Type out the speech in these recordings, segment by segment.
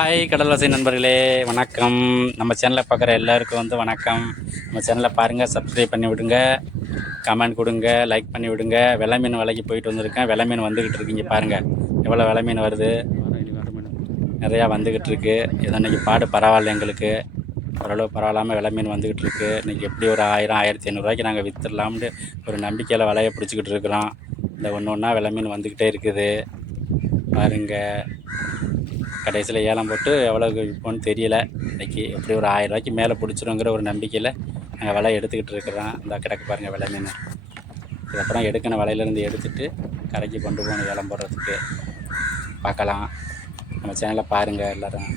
Hi கடல்வாசி நண்பர்களே, வணக்கம். நம்ம சேனலை பார்க்குற எல்லாருக்கும் வணக்கம். நம்ம சேனலை பாருங்கள், சப்ஸ்கிரைப் பண்ணி விடுங்க, கமெண்ட் கொடுங்க, லைக் பண்ணி விடுங்க. வெலை மீன் விலைக்கு போயிட்டு வந்திருக்கேன். வெலை மீன் வந்துக்கிட்டு இருக்கீங்க பாருங்கள், எவ்வளோ வெலை மீன் வருது. நிறையா வந்துக்கிட்டு இருக்குது. ஏதோ இன்றைக்கி பாடு பரவாயில்ல, எங்களுக்கு ஓரளவு பரவாயில்லாமல் வெலை மீன் வந்துக்கிட்டு இருக்குது. இன்றைக்கி எப்படி ஒரு 1000 1500 நாங்கள் விற்றுடலாம்னு ஒரு நம்பிக்கையில் வலையை பிடிச்சிக்கிட்டு இருக்கிறோம். இந்த ஒன்று ஒன்றா வெலை மீன் வந்துக்கிட்டே இருக்குது பாருங்கள். கடைசியில் ஏலம் போட்டு எவ்வளோக்கு விற்போன்னு தெரியல. இன்றைக்கி எப்படி ஒரு 1000 மேலே பிடிச்சிருங்கிற ஒரு நம்பிக்கையில் நாங்கள் வலை எடுத்துக்கிட்டு இருக்கிறோம். இந்த கிடக்கு பாருங்கள் வெலை மீன். இதுக்கப்புறம் எடுக்கணும், வலையிலேருந்து எடுத்துகிட்டு கரைக்கு கொண்டு போகணும் ஏலம் போடுறதுக்கு. பார்க்கலாம், நம்ம சேனலை பாருங்கள் எல்லோரும்.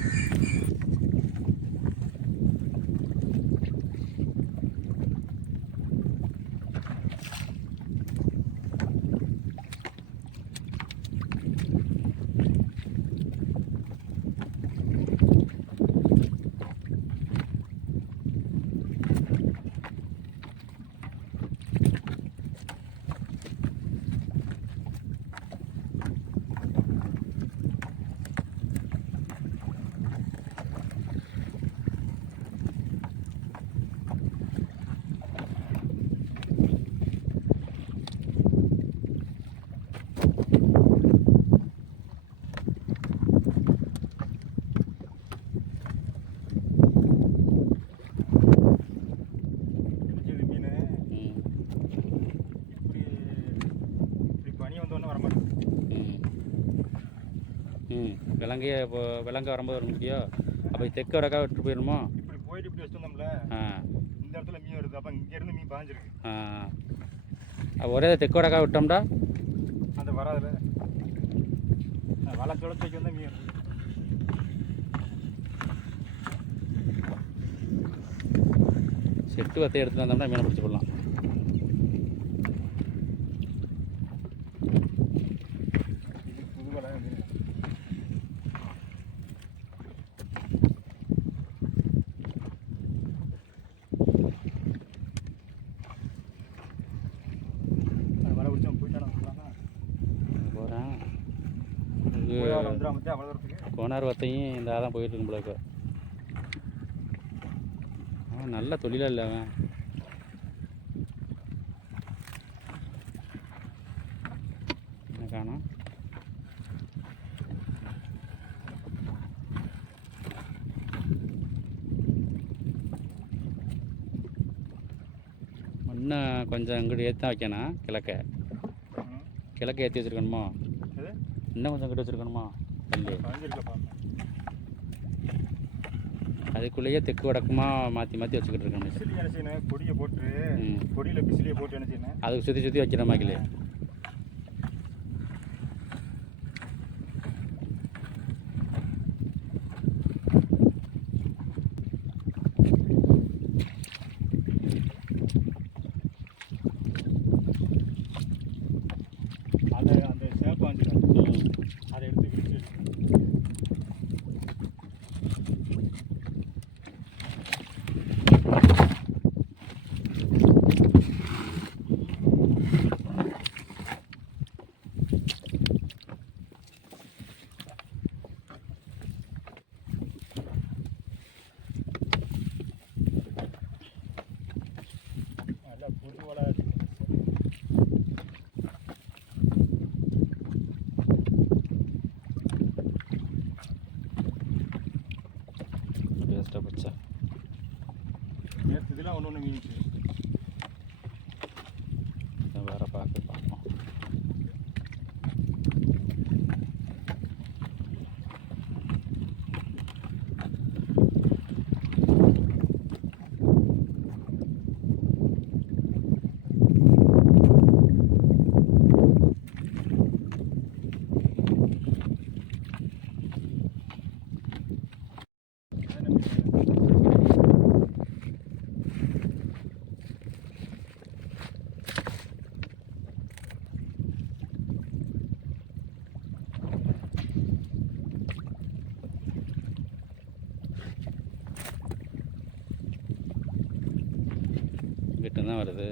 விலங்கையே இப்போ விலங்கு வரும்போது வர முடியும். அப்போ தெற்கு வடக்கா விட்டு போயிடணுமோ? இப்படி போயிட்டு இப்படி வச்சுருந்தோம்ல, இந்த இடத்துல மீன் வருது. அப்போ இங்கேருந்து மீன் பாஞ்சிருக்கு. ஒரே தெற்கு வடக்கா விட்டோம்டா அந்த வராதுல வலை துளத்தைக்கு வந்தால் மீன் வருது. செட்டு வத்தை எடுத்துகிட்டு வந்தோம்னா மீனை பிடிச்சி போடலாம். கோனார் வத்தையும் இந்த ஆதான் போயிட்டு இருக்கும் போல. அவன் நல்ல தொழிலாக இல்லை, அவன் என்ன காணும். இன்னும் கொஞ்சம் இங்கிட்டு ஏற்றி தான் வைக்கணும். கிழக்க ஏற்றி வச்சுருக்கணுமா? இன்னும் கொஞ்சம் இங்கிட்டு வச்சுருக்கணுமா? அதுக்குள்ளேயே தெற்கு வடக்குமா மாற்றி மாற்றி வச்சுக்கிட்டு இருக்கணும். கொடியை போட்டு கொடியில் பிசிலியை போட்டு என்ன செய்யணும், அதுக்கு சுற்றி சுற்றி வைக்கிற மாதிரி. அந்த சேப்பை வந்துடும், அதை எடுத்து விரிச்சு நல்லா புது வலை. பச்சை நேற்று இதெல்லாம் ஒன்று ஒன்று மீன்ச்சு. வேறு பார்ப்போம். கிட்ட தான் வருது.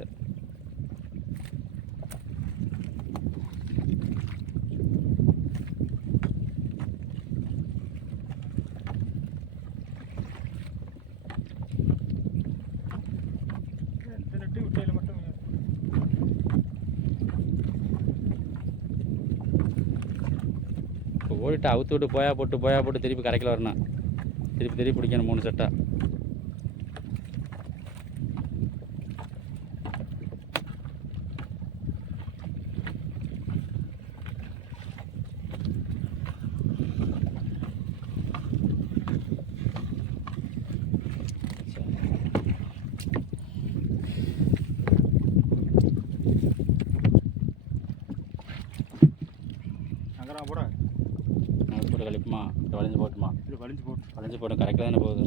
போட்டுட்டு அவுத்து விட்டு போயா போட்டு திருப்பி கரைக்கில் வரணும். திருப்பி பிடிக்கணும் 3 செட்டா. அங்கடா போட போட்டு கழிப்புமா, வளைஞ்சு போட்டுமா, இது வலிஞ்சு போட்டு வளைஞ்சு போட்டு கரெக்டாக தானே போகுது.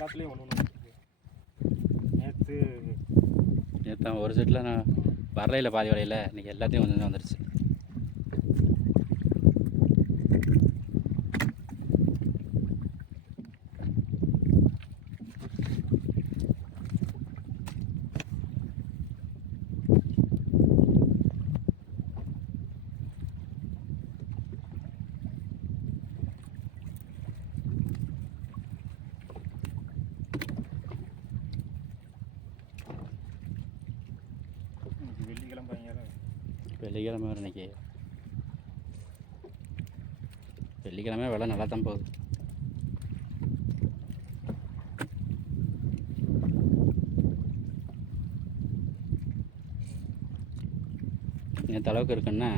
எல்லாத்துலேயும் ஒன்று நேற்று ஒரு செட்டில் நான் வரலையில் பாதி வலையில் இன்றைக்கி எல்லாத்தையும் கொஞ்சம் வந்துடுச்சு. வெள்ளிக்கிழமை வரும் இன்றைக்கி. வெள்ளிக்கிழமை விலை நல்லா தான் போகுது. நேற்று அளவுக்கு இருக்குன்னா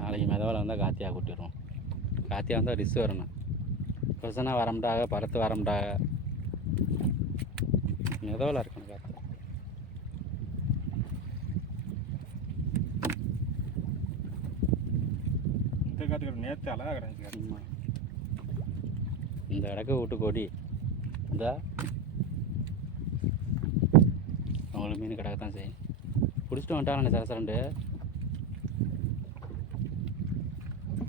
நாளைக்கு மெதவால் வந்தால் காத்தியாக கூட்டிடுவோம். காத்தியாக வந்தால் ரிஸ்க் வரணும். பிரசனா வரமுட்டாக, பறத்து வரமுட்டாக, மெதவால் இருக்கணும் காற்று. இந்த காட்டுக்கு நேற்று அழகாக கிடந்துச்சு. இந்த இடக்கு விட்டு கொடி இந்த அவங்களுக்கு மீன் கிடக்கத்தான் செய்யும். பிடிச்சிட்டு வந்துட்டாங்க சரசரண்டு.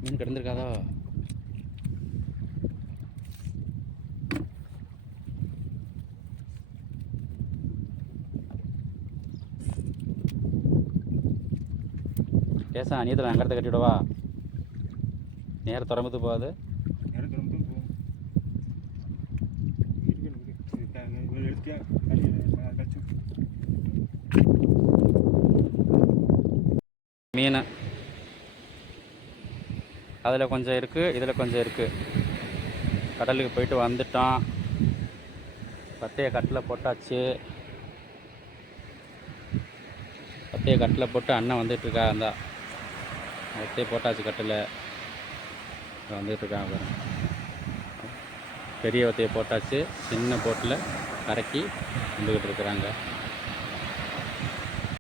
மீன் கிடந்திருக்காதோ? கேசா நீத்தில் அங்கடத்தை கட்டிவிடவா? நேரம் திறம்புத்து போகாது. மீன் அதில் கொஞ்சம் இருக்குது, இதில் கொஞ்சம் இருக்குது. கடலுக்கு போயிட்டு வந்துட்டோம். பத்தையை கட்டில் போட்டாச்சு. பத்தையை கட்டில் போட்டு அண்ணன் வந்துட்டுருக்கா. அந்த பத்தையை போட்டாச்சு கட்டில் வந்துட்டுருக்காங்க. பெரிய வத்தையை போட்டாச்சு. சின்ன போட்டில் கரைக்கி வந்துக்கிட்டு இருக்கிறாங்க.